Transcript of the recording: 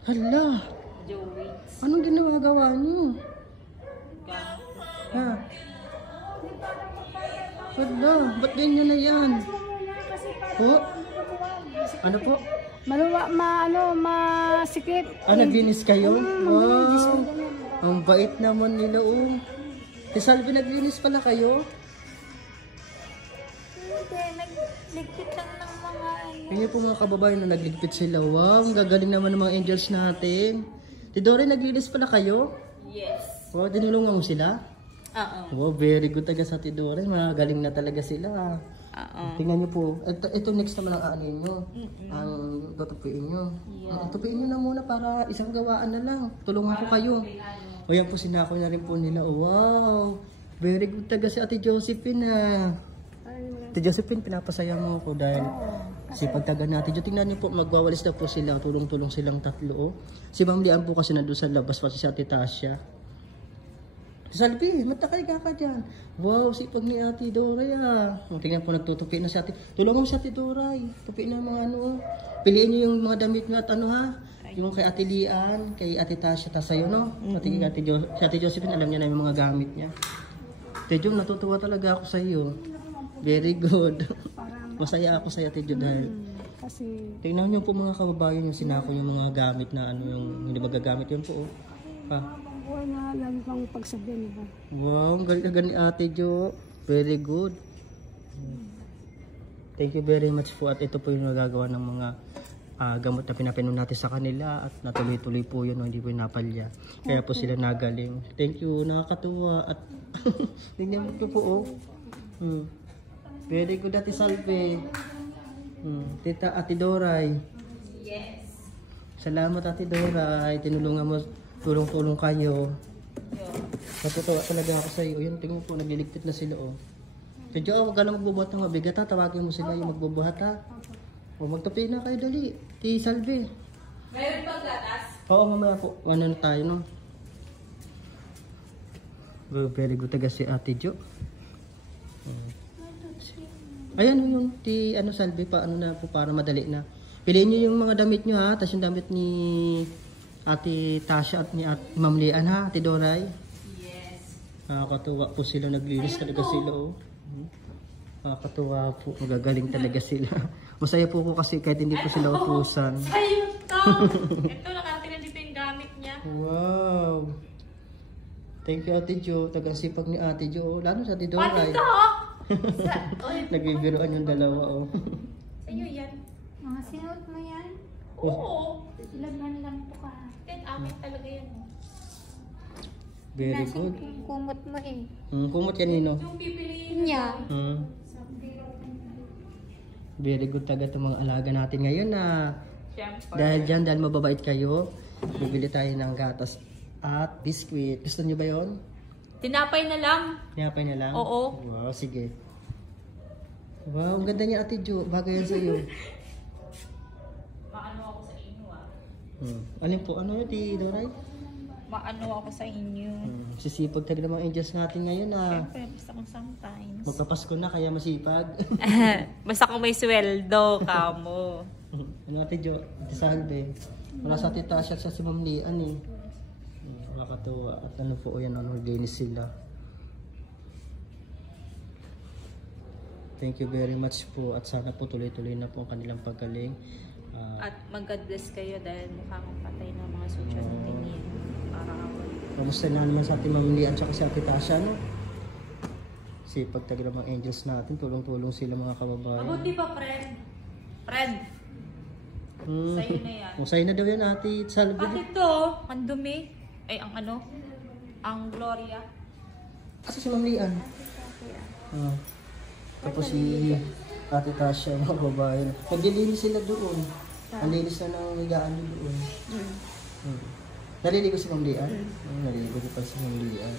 Hala, Joey. anong ginagawa niyo? Ha? Hala, ba't ganyan na yan? Po? Ano po? Masikip. Naglinis kayo? Wow! Ang bait naman nila, oh. Si Salvi, naglinis pala kayo? Hindi, nagligpit lang ng mga ano. Kaya po mga kababayan na nagligpit sila. Wow, ang gagaling naman ng mga angels natin. Si Dory, naglinis pala kayo? Yes. Wow, dinulungan mo sila? Oo. Wow, very good taga sa Tidore. Magaling na talaga sila. Oo. Tingnan niyo po. Ito next naman ang aanin nyo. Ang tutupiin nyo. Tutupiin nyo na muna para isang gawaan na lang. Tulungan ko kayo. O yan po, sinako na rin po nila. Wow! Very good taga si Ate Josephine Ate Josephine, pinapasaya mo ako dahil sipag taga natin. Tingnan niyo po, magwawalis na po sila. Tulong-tulong silang tatlo. Si Ma'am Lian po kasi nandun sa labas pati si Ate Tasha. Salvi, matakay ka dyan. Wow, sipag ni Ate Doray Tingnan po, nagtutupi na si Ate. Tulungan mo si Ate Doray. Tupi na mga ano. Piliin niyo yung mga damit niyo at ano ha. Yung kay Ate Lian, kay Ate Tasha, tas sa'yo no. Pati kay si Ate Josephine, alam niya na yung mga gamit niya. Ate Jo, natutuwa talaga ako sa iyo. Very good. Masaya ako sa iyo, Ate Jo, dahil tingnan niyo po mga kababayan yung sinako yung mga gamit na ano yung hindi magagamit yun po. Buhay na lagi pang pagsabihin. Wow, ang galing ni Ate Jo. Very good. Thank you very much po. At ito po yung nagagawa ng mga gamot na pinapinom natin sa kanila. At natuloy-tuloy po yun, hindi po napalya. Kaya po sila nagaling. Thank you, nakakatuwa. At tingnan mo po oh. Very good, Ate Salve. Tita Ate Doray. Yes. Salamat, Ate Doray. Tinulungan mo. Tulong-tulong kayo. Natutuwa talaga ako sa iyo. Yun, tingnan po, nagliligpit na sila oh. Medyo huwag ka lang magbubuhat ng mabigat ha. Tawagin mo sila yung magbubuhat ha. O magtupi na kayo dali. Ti Salve. Mayroon pang gatas? Oo, mamaya po. Ano na tayo no? Very good taga si Ate Jo. Ayan yun. Ti ano Salve pa. Ano na po para madali na. Piliin nyo yung mga damit nyo ha. Tapos yung damit ni Ate Tasha at ni Ma'am Lian ha, Ate Doray. Yes. Nakakatuwa po sila, naglinis talaga sila oh. Nakakatuwa po, magagaling talaga sila. Masaya po ko kasi kahit hindi po sila utusan. Ayun to! Ito, nakarating na dito yung gamit niya. Wow! Thank you Ate Jo, tagang sipag ni Ate Jo. Lalo sa Ate Doray. Pati to! Nagbibiroan yung dalawa oh. Sa'yo yan. Mga sinuot mo yan? Oo. Laban lang po ka. Amin talaga yan. Very good. Kumot mo eh. Kumot yan Nino. Yung pipiliin Niya. Very good taga itong mga alaga natin ngayon na Siyempre. dahil mababait kayo, bibili tayo ng gatas at biscuit. Gusto niyo ba yon? Tinapay na lang. Tinapay na lang? Oo. Wow, sige. Wow, ang ganda niya Ate Jo. Bagay yan sa iyo. Maano ako sa inyo Alin po? Ano yun, Ti Doray? Maano ako sa inyo. Sisipag talaga ng mga angels natin ngayon Siyempre, basta kung sometimes. Magpapasko na kaya masipag. Basta kung may sweldo, kamo. Ano Ate Jo? Ate Salve. Wala sa Ate Tasha at sa si Ma'am Lian eh. Nakakatuwa. At ano po yan, ano, linis sila. Thank you very much po at sana po tuloy-tuloy na po ang kanilang paggaling. At mag-God bless kayo dahil mukhang patay na mga social media. Kamusta na naman sa ating Ma'am Lian at sa Ate Tasha, no? Sipag talaga ng mga angels natin, tulong-tulong sila mga kababayan. Mabuti pa, friend. Friend. Sa'yo na yan. O, sa'yo na daw yan, Ate Salve. Bakit to? Ang dumi. Ay, ang ano? Ang Gloria. Asa si Ma'am Lian? Tapos si Ate Tasha, mga babae. Naglilinis sila doon. Ang linis na ng higaan doon. Naliligo si Ma'am Lian? Naliligo pa si Ma'am Lian.